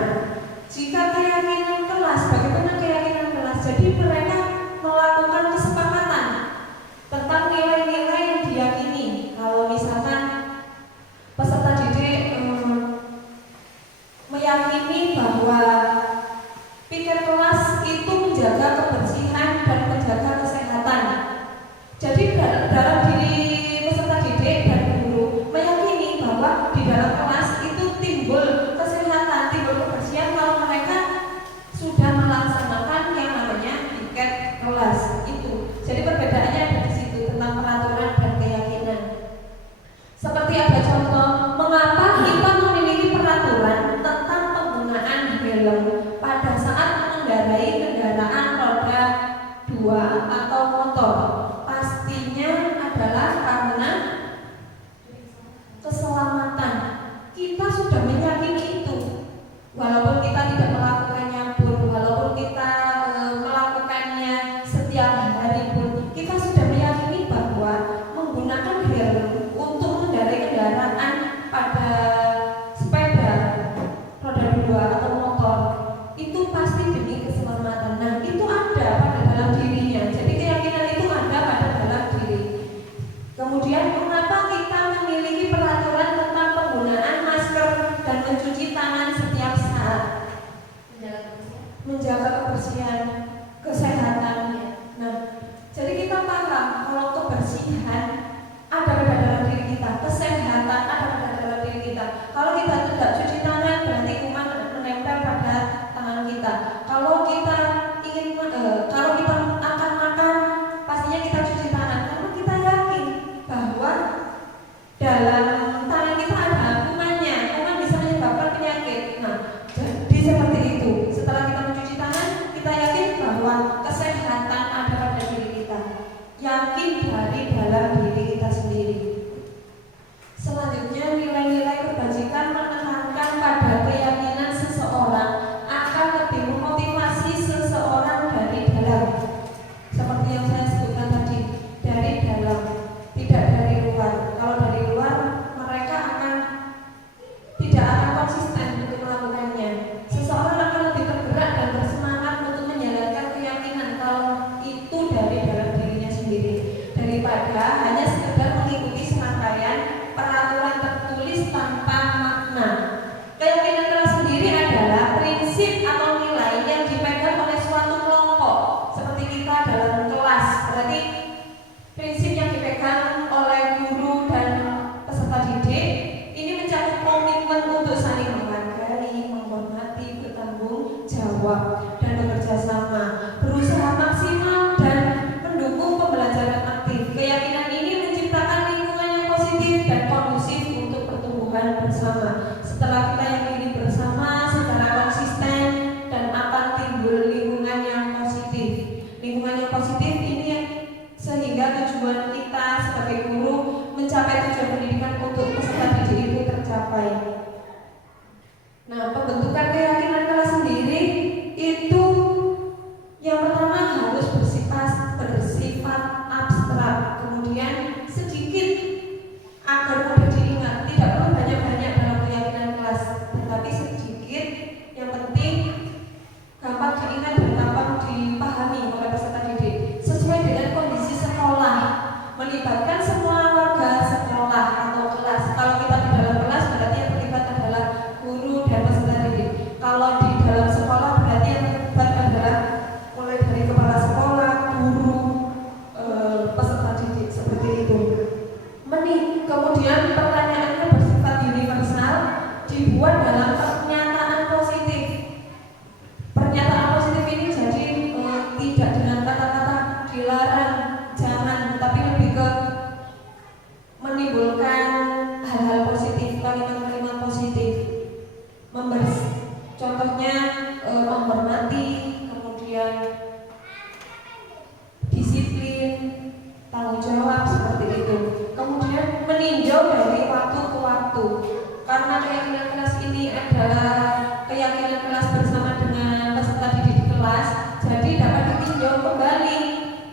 Jika keyakinan kelas, bagaimana keyakinan kelas? Jadi mereka melakukan kesepakatan tentang nilai-nilai yang diyakini. Kalau misalkan peserta didik meyakini bahwa piket kelas itu menjaga kebersihan dan menjaga kesehatan. Jadi dalam diri peserta didik dan guru meyakini bahwa di dalam kelas itu timbul kesehatan, timbul kebersihan kalau mereka sudah melaksanakan yang namanya piket kelas itu. Jadi perbedaannya ada di situ tentang peraturan dan keyakinan. Seperti ada contoh mengapa kita memiliki peraturan tentang penggunaan helm pada saat mengendarai kendaraan roda 2 atau motor. Pastinya adalah karena keselamatan. Kita sudah meyakini itu. Walaupun kita tidak melakukannya pun, walaupun kita melakukannya setiap hari pun, kita sudah meyakini bahwa menggunakan helm untuk mengendarai kendaraan pada sepeda roda 2 atau motor itu pasti demi keselamatan. Nah, itu ada pada dalam dirinya. Jadi keyakinan itu ada pada dalam diri. Kemudian mengapa kita memiliki peraturan tentang penggunaan masker dan mencuci tangan setiap saat? Menjaga kebersihan, kesehatan. Nah, jadi kita paham kalau kebersihan ada pada dalam diri kita, kesehatan ada pada dalam diri kita. Kalau kita tidak cuci tangan, berarti kuman menempel pada tangan kita. Kalau kita kalau kita akan makan, pastinya kita cuci tangan karena kita yakin bahwa dalam tangan kita ada kumannya. Kuman bisa menyebabkan penyakit. Nah, jadi seperti itu. Setelah kita mencuci tangan, kita yakin bahwa kesehatan ada pada diri kita. Yakin dari dalam diri kita sendiri. Selanjutnya, nilai-nilai kebajikan menekankan pada keyakinan seseorang akan lebih memotivasi seseorang dari dalam. Seperti yang saya sebutkan tadi, dari dalam, tidak dari luar. Kalau dari luar, mereka tidak akan konsisten untuk melakukannya. Seseorang akan lebih tergerak dan bersemangat untuk menjalankan keyakinan kalau itu dari dalam dirinya sendiri, daripada hanya sekedar mengikuti serangkaian peraturan tertulis tanpa makna. Keyakinan kelas sendiri adalah prinsip atau nilai yang dipegang oleh suatu kelompok. Seperti kita dalam kelas, berarti prinsip yang dipegang oleh guru dan peserta didik ini mencakup komitmen untuk saling menghargai, menghormati, bertanggung jawab, dan bekerja sama, berusaha maksimal dan mendukung pembelajaran aktif. Keyakinan ini menciptakan lingkungan yang positif dan kondusif untuk pertumbuhan bersama. Setelah kita yakini bersama secara konsisten dan akan timbul lingkungan yang positif. Lingkungan yang positif ini sehingga tujuan kita sebagai guru mencapai tujuan pendidikan untuk peserta didik itu tercapai. Nah, pembentukan keyakinan kelas sendiri itu yang pertama harus bersifat abstrak, kemudian meninjau dari waktu ke waktu. Karena keyakinan kelas ini adalah keyakinan kelas bersama dengan peserta didik di kelas, jadi dapat ditinjau kembali.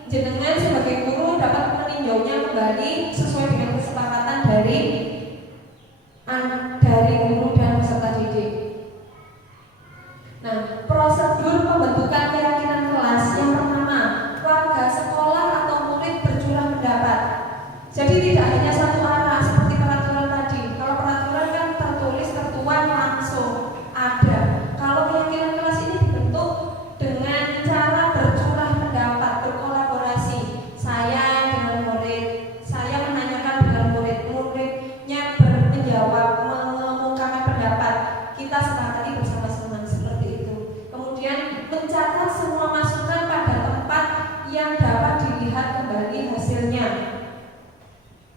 Jenengan sebagai guru dapat meninjaunya kembali sesuai dengan kesepakatan dari guru dan peserta didik. Nah, prosedur pembentukan keyakinan kelas yang pertama, warga sekolah atau murid bercurah pendapat. Jadi tidak hanya satu arah seperti peraturan tadi. Kalau peraturan kan tertulis, tertuang langsung ada. Kalau keyakinan kelas ini dibentuk dengan cara bercurah pendapat, berkolaborasi. Saya dengan murid, saya menanyakan dengan murid, muridnya menjawab, mengungkapkan pendapat. Kita sepakati bersama-sama seperti itu. Kemudian mencatat semua masukan pada tempat yang dapat dilihat kembali hasilnya.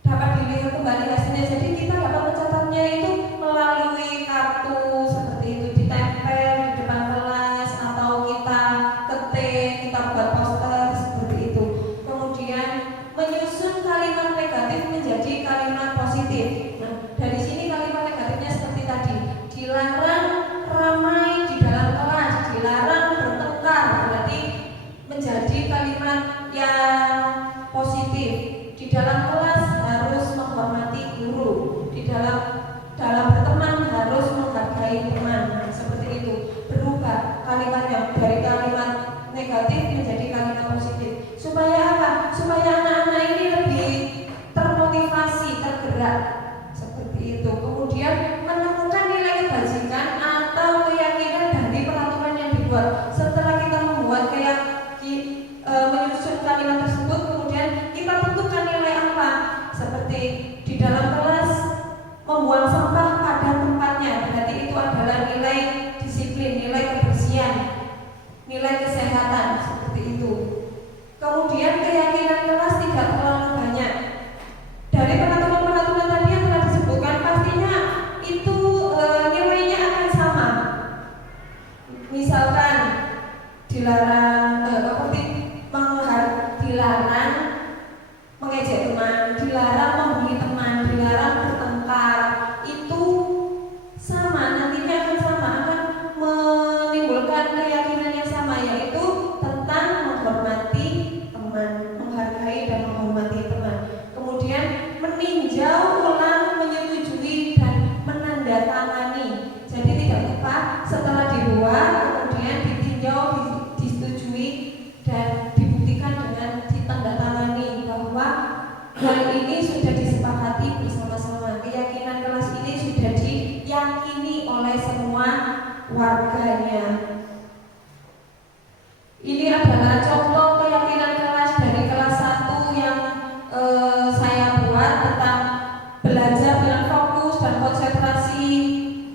Dapat dilihat kembali hasilnya. Jadi kita dapat mencatatnya itu melalui kartu seperti itu, ditempel di depan kelas atau kita ketik, kita buat poster seperti itu. Kemudian menyusun kalimat negatif menjadi kalimat positif. Nah, dari sini kalimat negatifnya seperti tadi, dilarang ramai di dalam kelas, dilarang bertengkar, berarti menjadi kalimat yang positif. Di dalam kelas harus menghormati guru, di dalam berteman harus menghargai teman. Nah, seperti itu, berubah kalimatnya dari kalimat negatif menjadi kalimat positif. Supaya apa? Supaya anak-anak ini lebih termotivasi, tergerak seperti itu. Kemudian menemukan nilai kebajikan atau keyakinan dari peraturan yang dibuat. Setelah kita membuat menyusun kalimat tersebut, kemudian kita tentukan nilai apa. Seperti di dalam kelas membuang sampah pada tempatnya, berarti itu adalah nilai disiplin, nilai kebersihan, nilai kesehatan, seperti itu. Kemudian keyakinan kelas tidak terlalu banyak. Dari peraturan-peraturan tadi yang telah disebutkan, pastinya itu nilainya akan sama. Misalkan dilarang dilarang mengejek teman, dilarang membuli teman, dilarang bertengkar, itu sama, nantinya akan sama, akan menimbulkan keyakinan yang sama, yaitu tentang menghormati teman, menghargai dan menghormati teman. Kemudian meninjau ulang, menyetujui dan menandatangani. Jadi tidak lupa setelah dibuat kemudian ditinjau, disetujui dan dibuktikan dengan ditandatangani bahwa hal ini sudah disepakati bersama-sama. Keyakinan kelas ini sudah diyakini oleh semua warganya. Ini adalah contoh keyakinan kelas dari kelas 1 yang saya buat tentang belajar dengan fokus dan konsentrasi,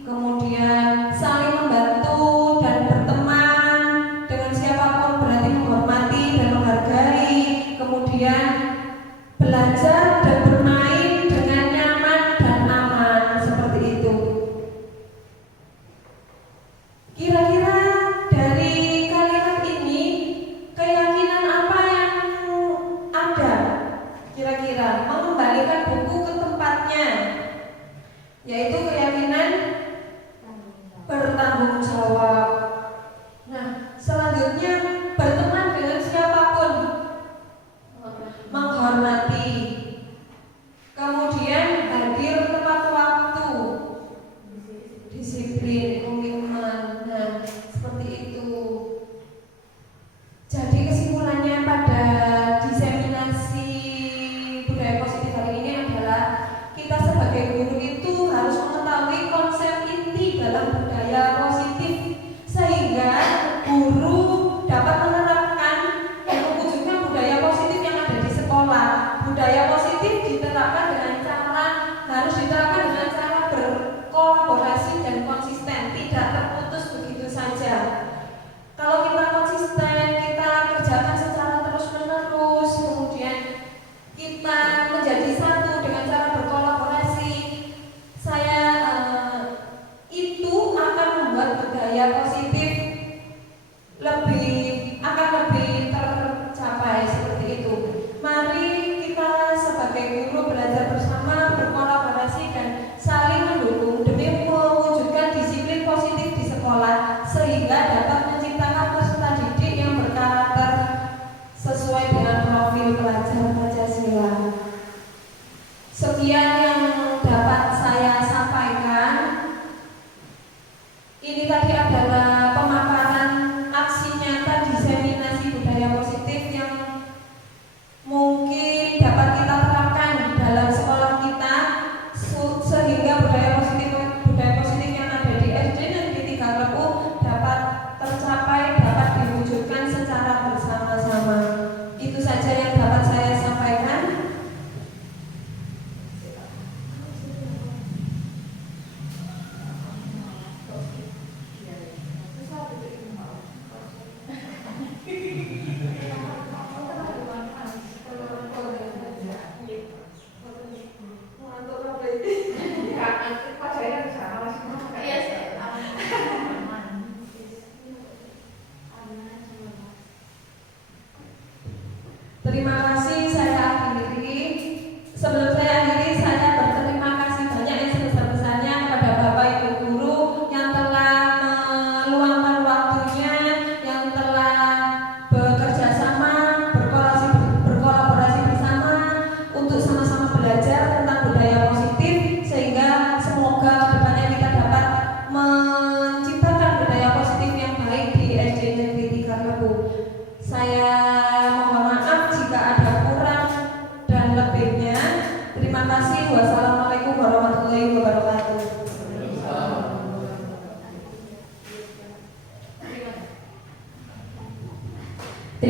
kemudian saling membantu dan berteman dengan siapapun, berarti menghormati dan menghargai, kemudian belajar dan bermain dengan nyaman dan aman, seperti itu. Kira-kira dari kalimat ini keyakinan apa yang ada? Kira-kira mengembalikan buku ke tempatnya, yaitu keyakinan bertanggung jawab. Nah, selanjutnya berteman dengan siapapun, menghormati, kemudian hadir tepat waktu, disiplin, komitmen. Nah, seperti itu. Jadi kesimpulannya pada diseminasi budaya positif hari ini adalah kita sebagai guru itu harus mengetahui konsep inti dalam budaya positif, sehingga guru dapat menerapkan dan mewujudkan budaya positif yang ada di sekolah. Budaya positif diterapkan dengan cara, harus diterapkan dengan cara berkolaborasi dan konsisten, tidak terputus begitu saja. Kalau kita konsisten, kita kerjakan secara terus-menerus, kemudian kita menjadi satu dengan cara berkolaborasi, itu akan membuat budaya positif akan lebih tercapai, seperti itu. Mari kita sebagai guru belajar bersama, berkolaborasi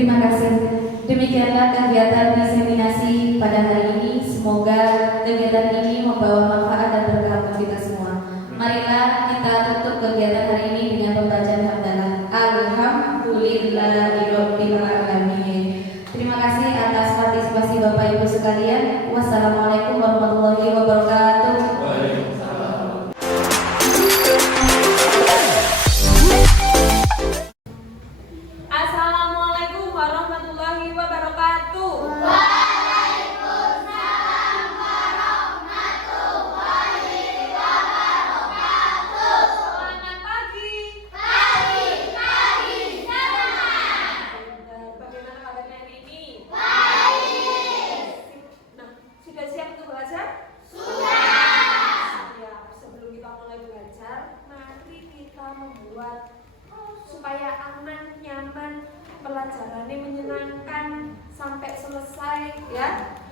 Terima kasih. Demikianlah kegiatan diseminasi pada hari ini. Semoga kegiatan ini membawa manfaat dan berkah untuk kita semua. Marilah kita tutup kegiatan hari ini dengan pembacaan hamdalah. Alhamdulillahirabbil alamin. Terima kasih atas partisipasi Bapak Ibu sekalian. Wassalamualaikum warahmatullahi wabarakatuh. Assalamualaikum warahmatullahi wabarakatuh. Selamat pagi. Bagaimana kabarnya hari ini? Nah, sudah siap untuk belajar? Ya, sebelum kita mulai belajar, mari kita membuat supaya aman, nyaman, pelajarannya menyenangkan sampai selesai, ya.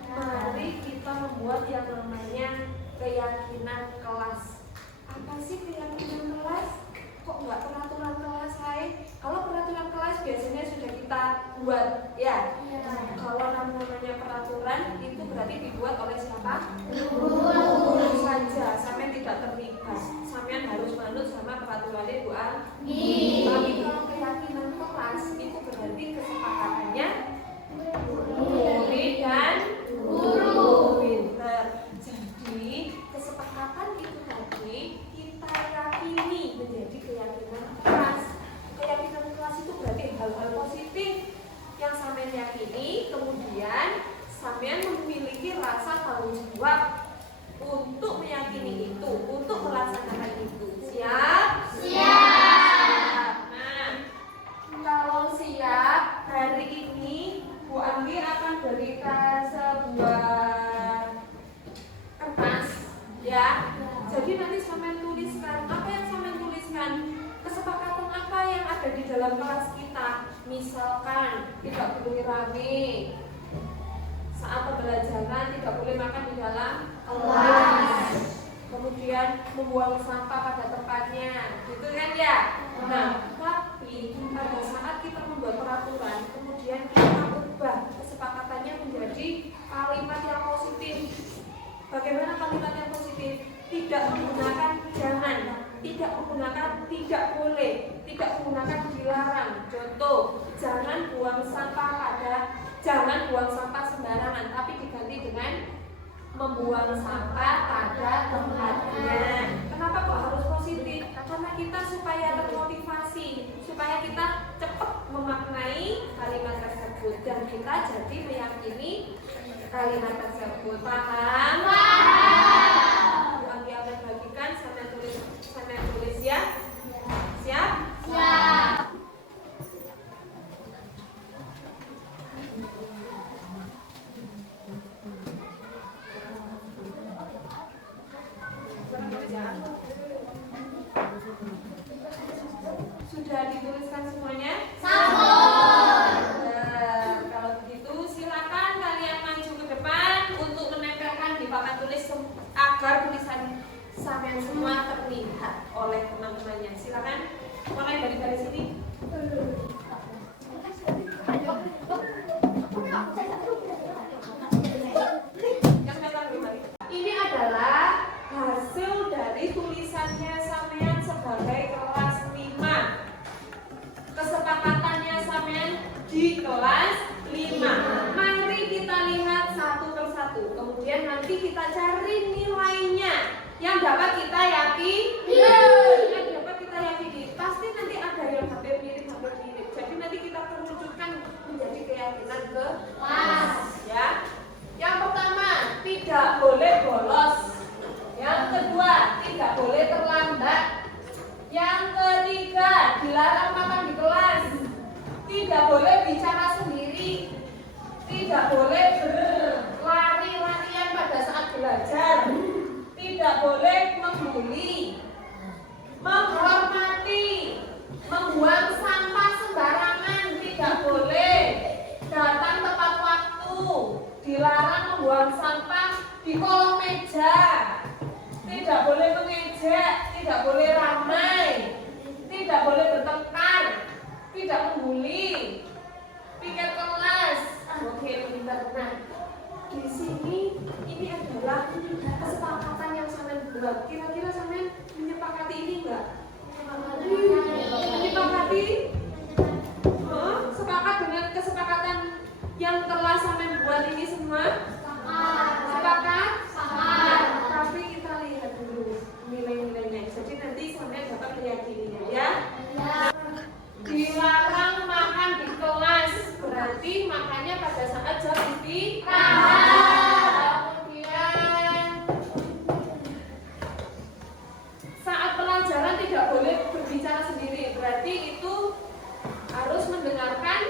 Mari kita membuat yang namanya keyakinan kelas. Apa sih keyakinan kelas? Kok nggak peraturan kelas, Hai? Kalau peraturan kelas biasanya sudah kita buat, ya. Kalau namanya peraturan itu berarti dibuat oleh siapa? Guru saja. Sampean tidak terlibat. Sampean harus manut sama peraturannya Bu Ani. Tapi kalau keyakinan kelas itu berarti kesepakatannya murid dan guru. Pinter. Jadi kesepakatan itu tadi kita yakini menjadi keyakinan kelas. Keyakinan kelas itu berarti hal-hal positif yang sampean yakini, kemudian sampean memiliki rasa tanggung jawab untuk meyakini itu, untuk melaksanakan itu. Siap? Siap. Nah, kalau siap, hari ini Bu Anggi akan berikan sebuah kertas, ya. Jadi nanti sampean tuliskan apa yang sampean tuliskan, kesepakatan apa yang ada di dalam kelas kita. Misalkan tidak boleh rame saat pembelajaran, tidak boleh makan di dalam kelas, kemudian membuang sampah pada tempatnya, gitu kan ya. Nah, tapi pada saat kita membuat peraturan, kemudian kita ubah kesepakatannya menjadi kalimat yang positif. Bagaimana kalimat yang positif? Tidak menggunakan jangan, tidak menggunakan tidak boleh, tidak menggunakan dilarang. Contoh, jangan buang sampah sembarangan, tapi diganti dengan membuang sampah pada tempatnya. Kenapa kok harus positif? Karena kita supaya termotivasi, supaya kita cepat memaknai kalimat tersebut dan kita jadi meyakini kalimat tersebut. Paham? Paham. Akan bagikan, sampai tulis ya. Siap? Siap. Sudah dituliskan semuanya? Kalau begitu silakan kalian maju ke depan untuk menempelkan di papan tulis agar tulisan sampean semua terlihat oleh teman-temannya. Silakan mulai dari garis sini. Ini adalah hasil dari tulisannya sampean sebagai kelas 5. Kesepakatannya sampean di kelas 5. Mari kita lihat satu persatu. Kemudian nanti kita cari nilainya yang dapat kita yakini. Yang dapat kita yakini. Pasti nanti ada yang hampir mirip. Jadi nanti kita kerucutkan menjadi keyakinan kelas. Ya. Yang pertama, tidak boleh bolos. Yang kedua, tidak boleh terlambat. Yang ketiga, dilarang makan di kelas. Tidak boleh bicara sendiri. Tidak boleh berlari-larian pada saat belajar. Tidak boleh membuli, menghormati, membuang sampah sembarangan. Tidak boleh datang tepat waktu. Dilarang membuang sampah di kolong meja. Tidak boleh mengejek, tidak boleh ramai, tidak boleh bertengkar, tidak membuli. Pikir adalah kesepakatan yang sampean buat. Kira-kira sampean menyepakati ini enggak? Menyepakati? Sepakat dengan kesepakatan yang telah sampean buat ini semua? Sepakat? Tapi kita lihat dulu nilai-nilainya. Jadi nanti sampean dapat meyakininya ya. Dilarang makan di kelas, berarti makannya pada saat jam istirahat. Kemudian saat pelajaran tidak boleh berbicara sendiri, berarti itu harus mendengarkan,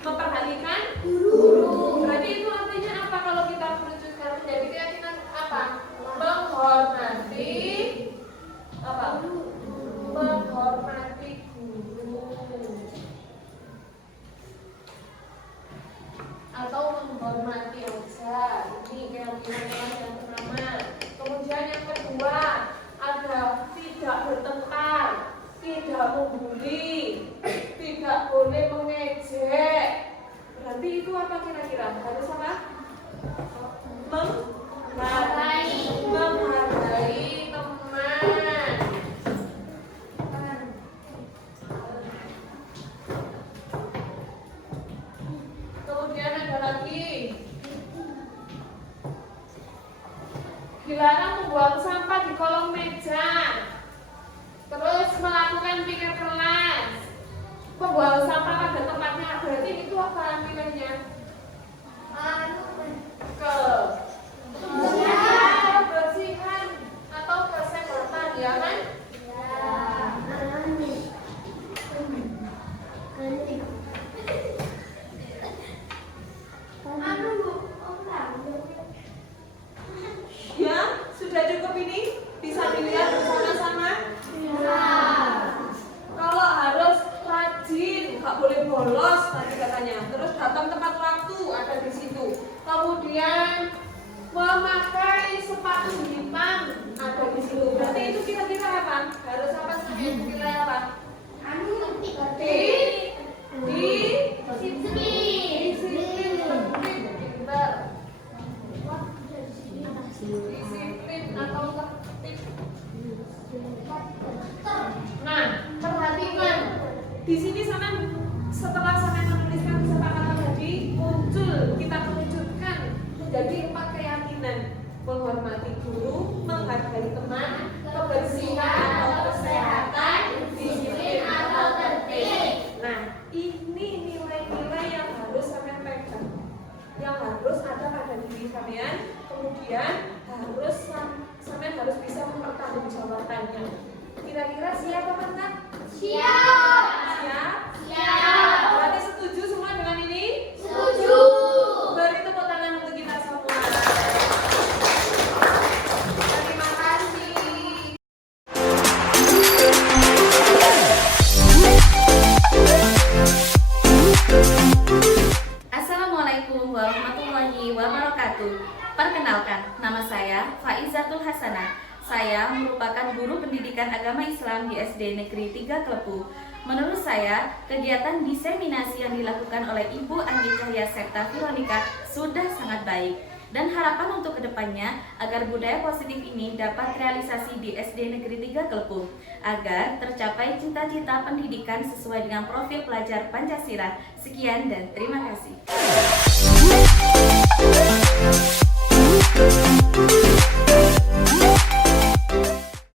memperhatikan guru. Berarti itu artinya apa kalau kita merucutkan menjadi keyakinan apa? Menghormati apa? Menghormati guru atau menghormati aja. Ini keyakinan yang pertama. Kemudian yang kedua ada tidak bertengkar, tidak membuli, tidak boleh mengejek. Berarti itu apa kira-kira? Harus apa? Menghargai teman. Kemudian ada lagi dilarang membuang sampah di kolong meja. Terus melakukan pikir kelas, membuang sampah pada tempatnya. Berarti itu apa nilainya? Kebersihan atau kesehatan, ya kan? Ya, sudah cukup ini? Bisa dilihat bersama-sama? Kalau harus rajin, nggak boleh bolos tadi katanya. Terus datang tepat waktu, ada di situ. Kemudian memakai sepatu hitam, ada di situ. Berarti itu kira-kira apa? Harus apa sih? Nilai apa? Disiplin atau tertib. Nah, perhatikan di sini setelah sampai menuliskan kesepakatan tadi muncul, kita menunjukkan menjadi 4 keyakinan: menghormati guru, menghargai teman, kebersihan atau kesehatan, disiplin atau tertib. Nah, ini nilai-nilai yang harus sampean pegang, yang harus ada pada diri kalian. Kemudian sampean harus bisa mempertanggungjawabkannya. Kira-kira siap apa enggak? Siap. Berarti setuju semua dengan ini? Setuju. Beri tepuk tangan untuk kita semua. Terima kasih. Assalamualaikum warahmatullahi wabarakatuh. Perkenalkan, nama saya Faizatul Hasanah. Saya merupakan guru pendidikan agama Islam di SD Negeri 3 Klepu. Menurut saya, kegiatan diseminasi yang dilakukan oleh Ibu Anggi Cahya serta Veronica sudah sangat baik. Dan harapan untuk kedepannya agar budaya positif ini dapat realisasi di SD Negeri 3 Klepu, agar tercapai cita-cita pendidikan sesuai dengan profil pelajar Pancasila. Sekian dan terima kasih.